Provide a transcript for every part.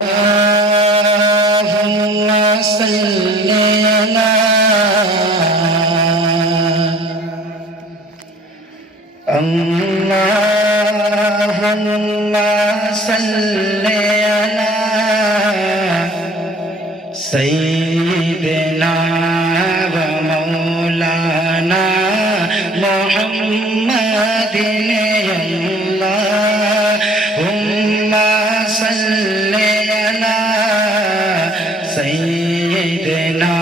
اللهم صل على اللهم صل على سيدنا ومولانا محمد اللهم صل على سيدنا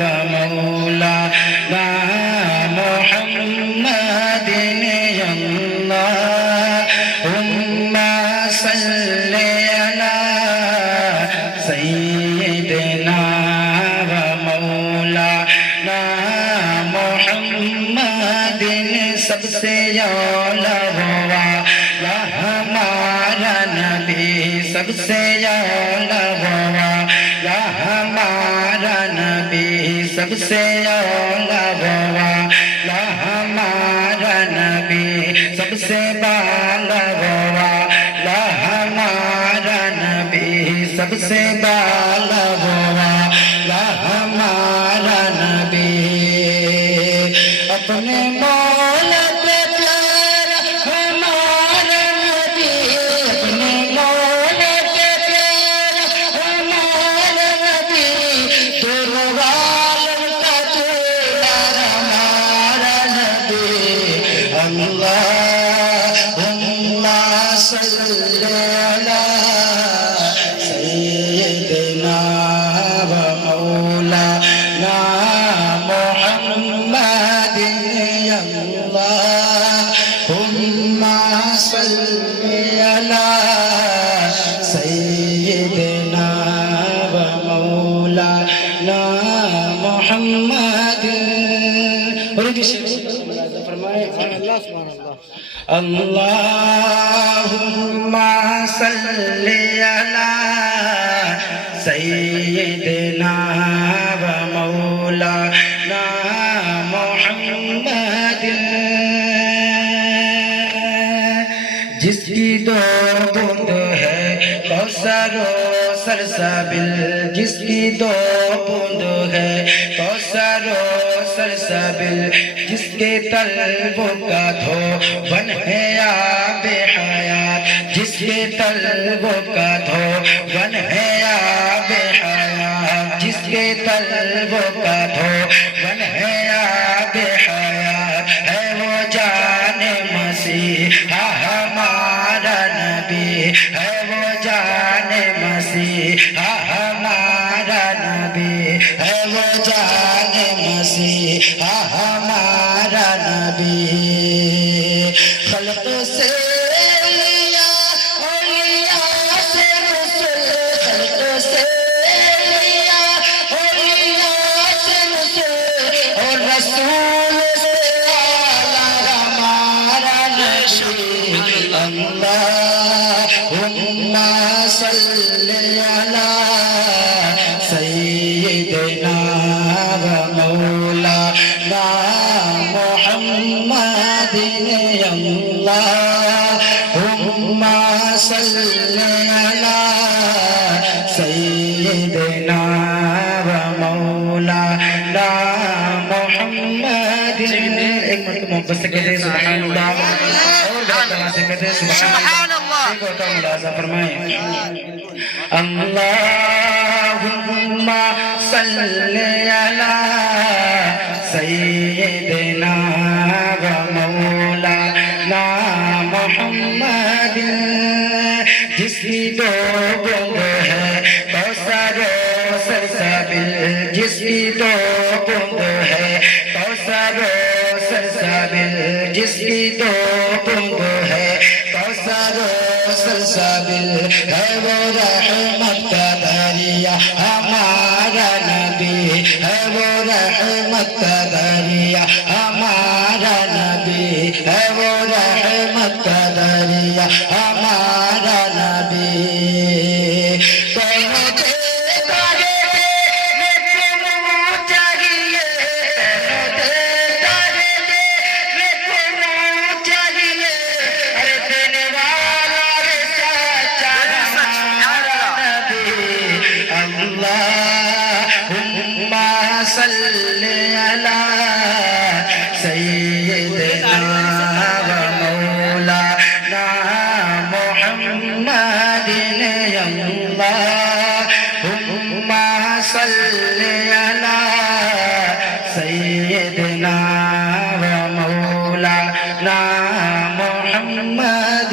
ومولانا محمد اللهم صل على سيدنا ومولانا محمد سب سے اولا والا ہمارا نبی سب سے اولا والا ہمارا نبی سب سے اولا والا ہمارا نبی سب سے بالا والا ہمارا نبی سب سے بالا والا ہمارا نبی اپنے مولا پہ پیارا ہمارا نبی اپنے مولا پہ پیارا ہمارا نبی دونوں عالم کا چولا ہمارا نبی اللہم صل علی سیدنا و مولانا محمد اللہم صل علی سیدنا و مولانا محمد اللہم صل علی سیدنا و مولانا محمد جس کی دو بوند ہے کوثر و سلسبیل جس کی دو بوند ہے کوثر و سلسبیل جس کے طلبوں کا دھوبن ہے آب حیات جس کے طلبوں کا دھوبن ہے آب حیات جس کے طلبوں کا دھوبن ہے آب حیات ہے وہ جان مسیحا ہمارا نبی ہے وہ جان مسیحا ہمارا نبی ہے وہ جان مسیحا ہمارا نبی خلق سے اولیاء اولیاء سے رسول خلق سے اولیاء سے رسول اور رسول سے اعلیٰ ہمارا نبی اللہم صل علی سیدنا و مولانا محمد اللہم صل علی سیدنا و مولانا محمد ایک مرتبہ محبت سے کہتے ہیں سبحان اللہ اور بہتر سے کہتے ہیں سبحان اللہ ایک ہوتا ملاحظہ فرمائیں اللہم صل علی سیدنا و مولانا محمد جس کی دو بوند ہے کوثر و سلسبیل جس کی دو بوند ہے کوثر و سلسبیل جس کی دو بوند ہے کوثر و سلسبیل ہے وہ رحمت کا دریا ہمارا نبی ہے وہ رحمت کا دریا ہمارا نبی ہے وہ رحمت کا دریا ہمارا نبی اللهم صل على سيدنا ومولانا محمد يا اللهم صل على سيدنا ومولانا محمد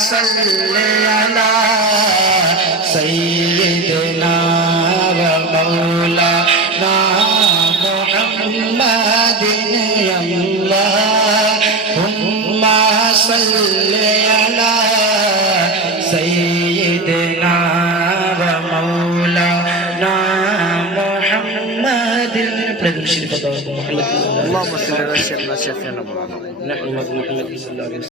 صل على سيدنا ومولانا محمد يا اللهم صل على سيدنا ومولانا محمد اللهم صل على سيدنا محمد صلى الله عليه وسلم